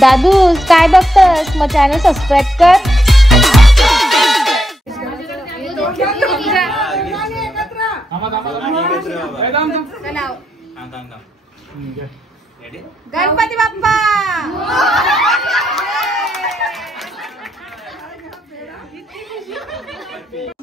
दादू काय बघतस? मग channel subscribe कर. गणपती बाप्पा.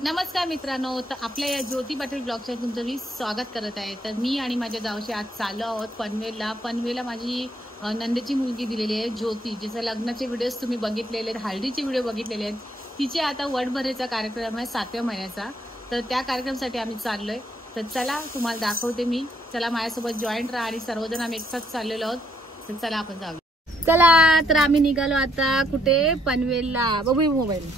नमस्कार मित्रांनो, तर आपल्या या ज्योती पाटील ब्लॉगच्या तुमचं मी स्वागत करत आहे. तर मी आणि माझ्या जावशी आज चाललो आहोत पनवेलला माझी नंदेची मुलगी दिलेली आहे ज्योती, जिचं लग्नाचे व्हिडिओज तुम्ही बघितलेले आहेत, हळदीचे व्हिडिओ बघितलेले आहेत. तिचे आता वटभरेचा कार्यक्रम आहे 7व्या महिन्याचा, तर त्या कार्यक्रमासाठी आम्ही चाललोय. तर चला तुम्हाला दाखवते मी. चला माझ्यासोबत जॉईंट राहा आणि सर्वजण आम्ही एकसाथ चाललेलो आहोत. तर चला आपण जाऊ. चला तर आम्ही निघालो आता कुठे? पनवेलला. बघू मोबाईल.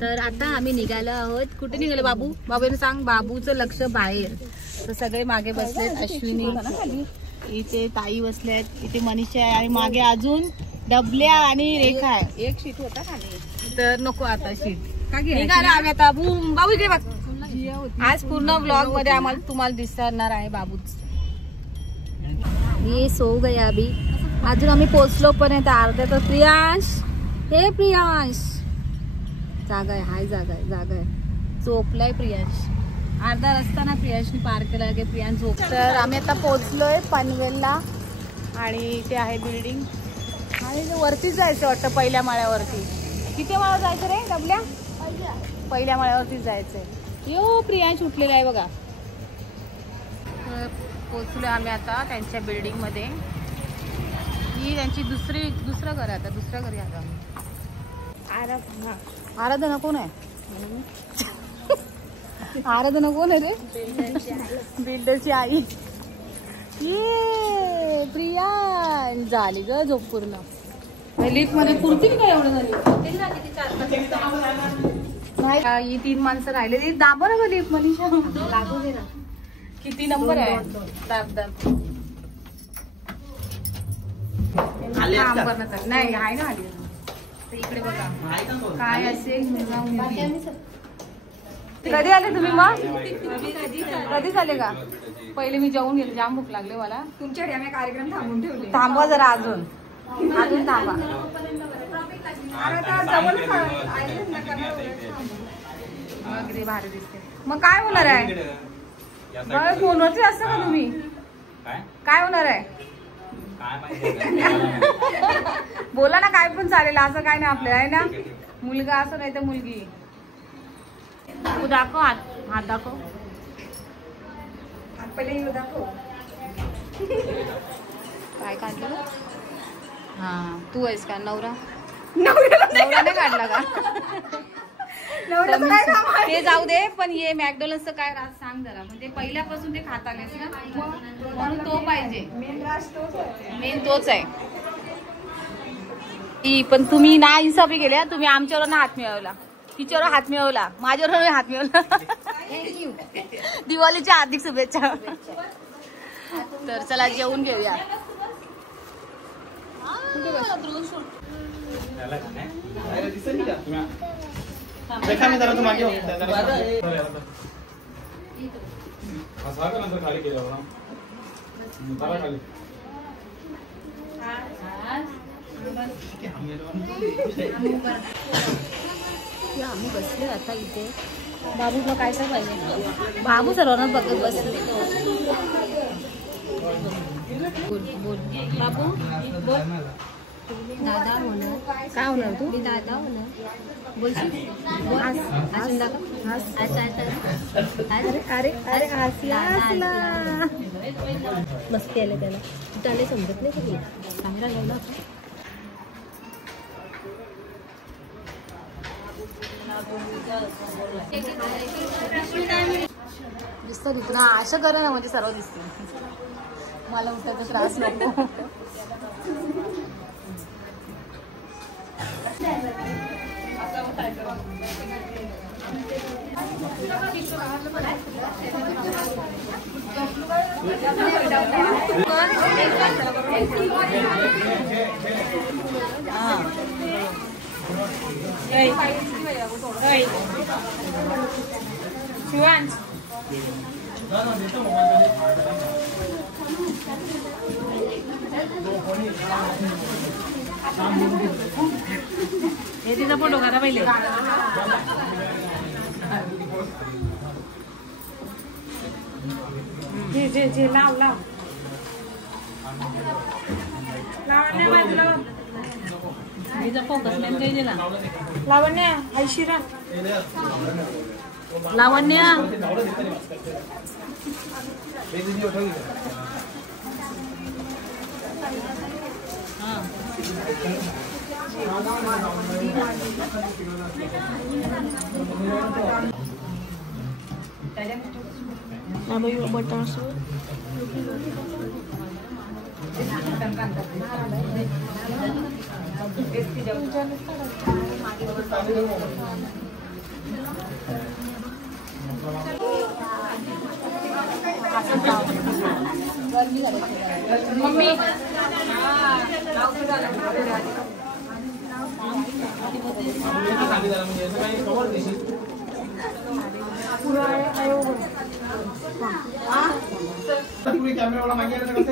तर आता आम्ही निघालो आहोत. कुठे निघालो बाबू? बाबूने सांग. बाबूचं लक्ष बाहेर. तर सगळे मागे बसलेत. अश्विनी इथे, ताई बसलेत इथे, मनीषा आहे आणि मागे अजून डबल्या आणि रेखा आहे. एक शीट होता खाली, तर नको आता शीट. निघालो आम्ही आता. बूम. बाबू इकडे बघ. आज पूर्ण ब्लॉग मध्ये आम्हाला तुम्हाला दिसणार आहे बाबूच. ये सो गए अभी. अजून आम्ही पोहोचलो पण आहे अर्ध्या. तर प्रियांश, हे प्रियांश जागा आहे. हाय जागा आहे. झोपलाय प्रियांश. अर्धा रस्ता ना प्रियांशनी पार केला की प्रियांश झोप. तर आम्ही आता पोहोचलोय पनवेलला आणि इथे आहे बिल्डिंग आणि वरतीच जायचं वाटतं, पहिल्या माळ्यावरती. किती माळा जायचं रे डबल्या? पहिल्या माळ्यावरतीच जायचंय. यो प्रियांश उठलेला आहे बघा. पोहोचलोय आम्ही आता त्यांच्या बिल्डिंग मध्ये. ही त्यांची दुसरं घर आहे आता. दुसऱ्या घरी आता आराधना कोण आहे? आराधना कोण आहे रे? बिल्डरची आई. ये प्रिया झाली ग झोप पूर्ण. लिफ्ट मध्ये पुरती काय एवढं झाली? ही 3 माणसं राहिलेली. दाबा ना ग लिफ्ट मनीषा. लागू दे ना. किती नंबर आहे? दाब. नाही आहे ना आली. इकडे बघा काय असेल. कधी आले तुम्ही? मग कधीच आले का? पहिले मी जेवून गेले. जाम भूक लागले मला. तुमच्याकडे आम्ही कार्यक्रम थांबून ठेवले. थांबवा जरा अजून थांबा. अगदी भारी दिसते. मग काय होणार आहे? फोनवरती असतं का तुम्ही? काय होणार आहे? बोला ना. काय पण चालेल, असं काय नाही आपल्याला आहे ना. मुलगा असं नाही तर मुलगी. तू दाखव हात दाखव. पहिले दाखव. काय काढलं? हा तू आहेस का? नवरा नाही काढला का? ते जाऊ दे. पण ये मॅकडॉनल्डचं काय राज सांग जरा. म्हणजे पहिल्यापासून ते खात आलेस ना, म्हणून तो पाहिजे. मेन तोच आहे. पण तुम्ही ना इन्साफी केल्या. तुम्ही आमच्यावर ना हात मिळवला, तिच्यावर हात मिळवला, माझ्यावर हात मिळवला. दिवाळीच्या हार्दिक शुभेच्छा. तर चला जेवून घेऊया. आम्ही बसले आता इथे. बाबूला काय काय पाहिजे? बाबू सर्वांना बघत बसले. बोल बाबू बोल. दादा होणार. काय होणार तू? मी दादा होणार. बोलशील? अरे हसला. मस्ती आले त्याला. त्याला समजत नाही कधी. चांगला लागला. दिसतं तिथून. हा असं करा ना, म्हणजे सर्व दिसते. मला उठायचा त्रास नको. शिवांश हे तिचा फोटो काढा पहिले. जे लाव लाव लावण्या बाजूला तिचा फोकस लाईन काही दिला. लावण्या ऐशिरा लावण्या बटर मम्मी कॅमेरावाला मागे कसं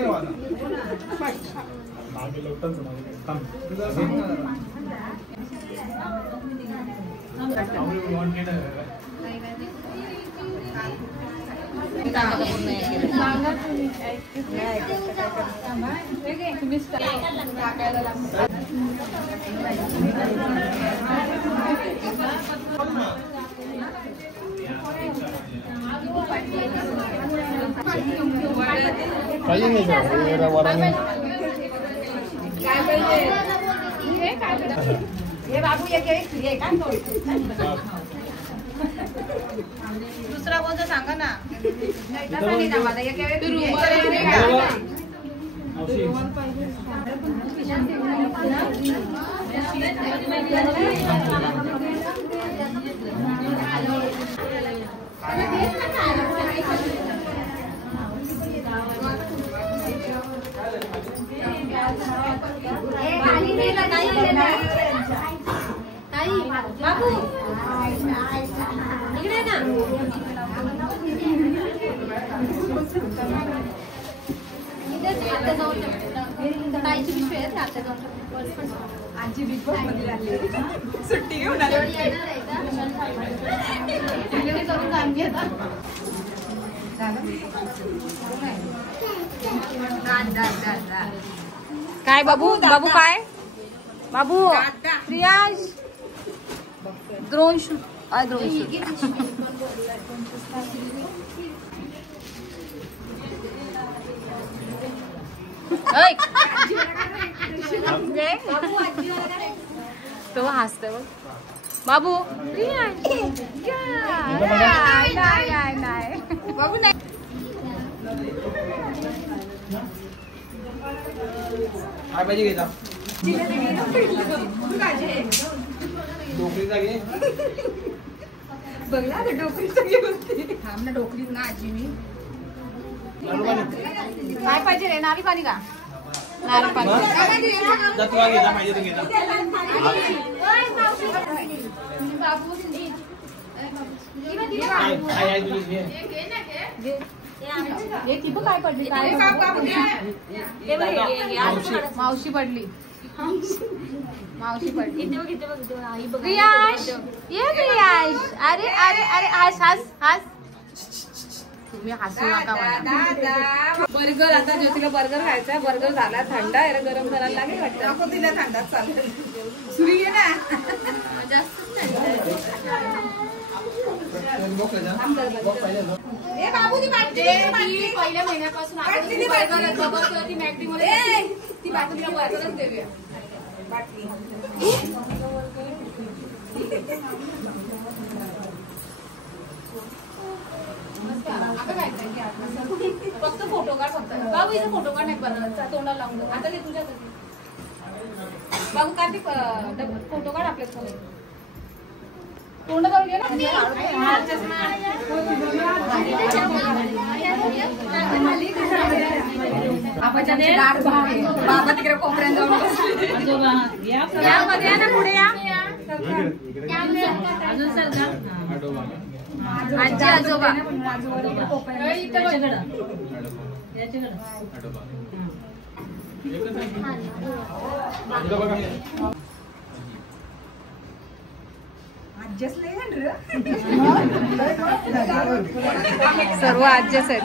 काही नाही हे बाबू दुसरा कोणता सांगा ना. आजी बिग बॉस मध्ये लागली सुट्टी घेऊन आली. काय बाबू बाबू काय बाबू Priyash drone shoot drone shoot तो हसतोय बघ बाबू. बाबू नाही काय पाहिजे घेता डोकरीचा घे बघला डोकरीचं घेऊन थांब ना. डोकरीच ना आजी मी काय पाहिजे रे. नारळ पाणी का नारळ पाणी तुला घेता पाहिजे तर घेता. काय पडली मावशी पडली मावशी पडली. प्रियाश ये प्रियाश. अरे अरे अरे हस हस हस. तुम्ही हसू नका मला. बर्गर आता ज्योतीला बर्गर खायचा. बर्गर झाला थंड आहे गरम करायला लागेल वाटतं. तिला थंडाच चालेल. सुरी घे ना पहिल्या महिन्यापासून ती मॅगडी मध्ये ती बाटली तिला बर्गरच देऊया. फक्त फोटो काढ. फक्त बाबू इथे फोटो काढ. नाही बर्गरचा तोंडाला लावून दे. आता ते तुझ्या बाबू कार्तिक फोटो काढ आपल्या तोंड करून घे ना. बाबा तिकडे कोपऱ्यात जाऊन यामध्ये ना पुढे या. अजून सर का आजी आजोबा सर्व आज्यच आहेत.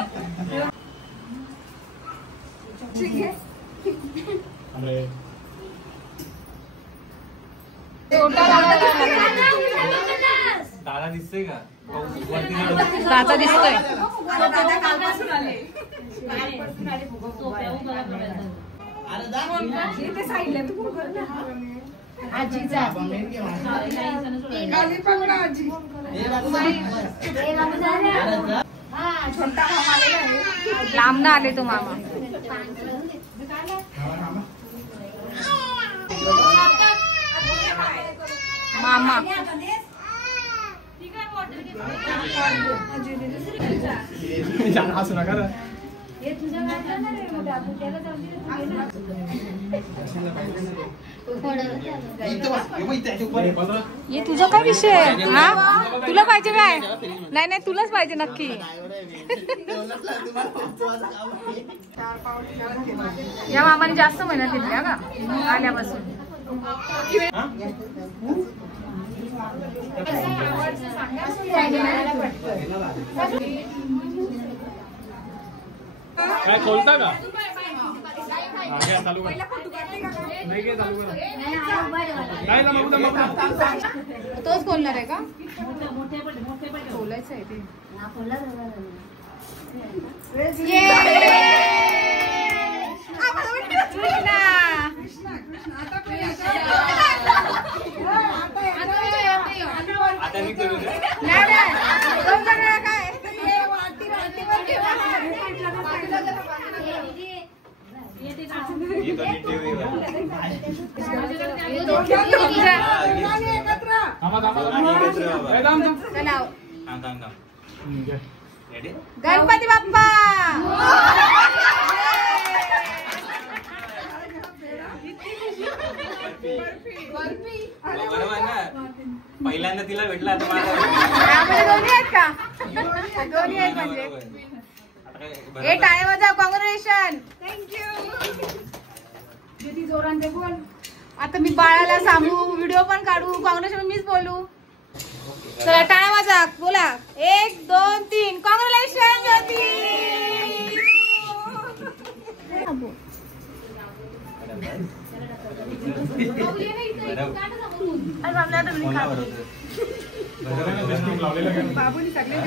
दादा दिसतोय का? दादा दिसतोय. लांब ना आले तो मामा. मामा हसू नका रे. ये तुझा काय विषय आहे? हा तुला पाहिजे काय? नाही नाही तुलाच पाहिजे नक्की. या मामाने जास्त मेहनत घेतल्या का आल्यापासून. काय खोलता का? चालू कर. नाही काय चालू कर. काय तोच बोलणार आहे का? बोलायचं आहे ते. आता मी करू दे. गणपती बाप्पा. बरोबर ना. पहिल्यांदा तिला भेटला आता माझा. दोन्ही आहेत का? दोन्ही आहेत म्हणजे. हे टाळे वाजवा. कॉंग्रॅच्युलेशन. थँक्यू. आता मी बाळाला सांगू, व्हिडिओ पण काढू, कॉंग्रॅच्युलेशन मीच बोलू. चला टाळ्या वाजवा. बोला 1 2 3. कॉंग्रॅच्युलेशन ज्योती. बाबूनी सगळे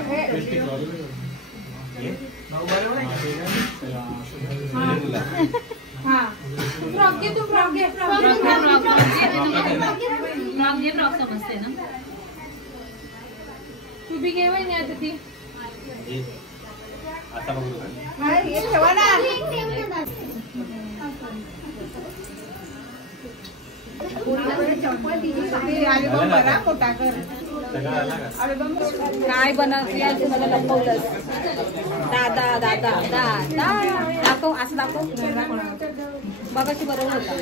समजते ना. तू बी घे नाही आता ती. आता बघू हे ठेवा ना. काय बनवते मला लपवलंस. दादा दादा दादा दाखव. असं दाखव. बघाशी बरोबर होता.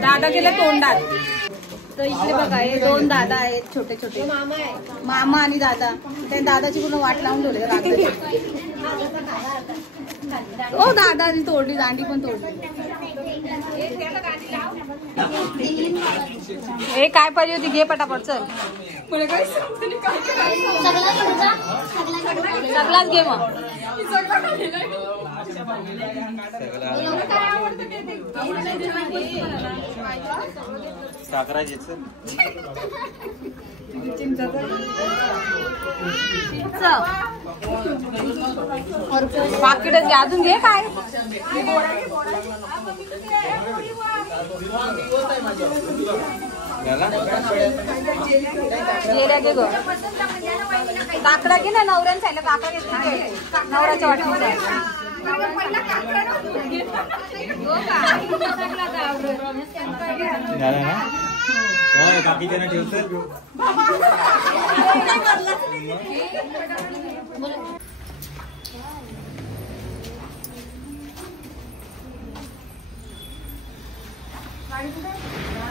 दादा गेला तोंडात. तर इकडे बघा हे 2 दादा आहेत छोटे छोटे. मामा आणि दादा. त्या दादाची पूर्ण वाट लावून ठेवले. ओ दादानी तोडली. दांडी पण तोडली. हे काय पाहिजे होती? घे पटापट. चल सगळाच घे मग. साखराची पाकिटच घे. अजून घे काय? गेल्या घे ग. काकडा घे ना. नवऱ्याने सांगितलं काकडा घेतली. नवऱ्याच्या वाटणीचा. बाकीच्या ठेवतो.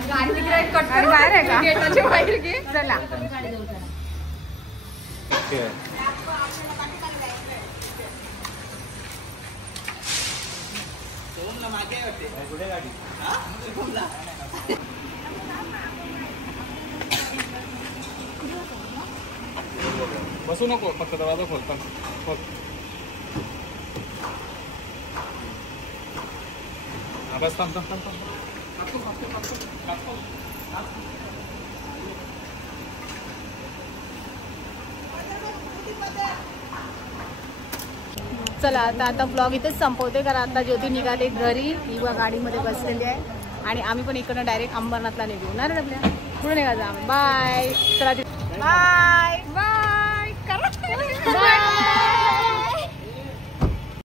गाडी बाहेर आहे का? गेटाच्या बाहेर घे. चला बसू नको, फक्त दरवाजा खोलता. बस थांब. चला आता ब्लॉग इथेच संपवते, कारण आता ज्योती निघाले घरी. ही गाडीमध्ये बसलेली आहे आणि आम्ही पण इकडनं डायरेक्ट अंबरनाथला निघू ना रे. आपल्या पुढे निघायचं. बाय. चला बाय बाय.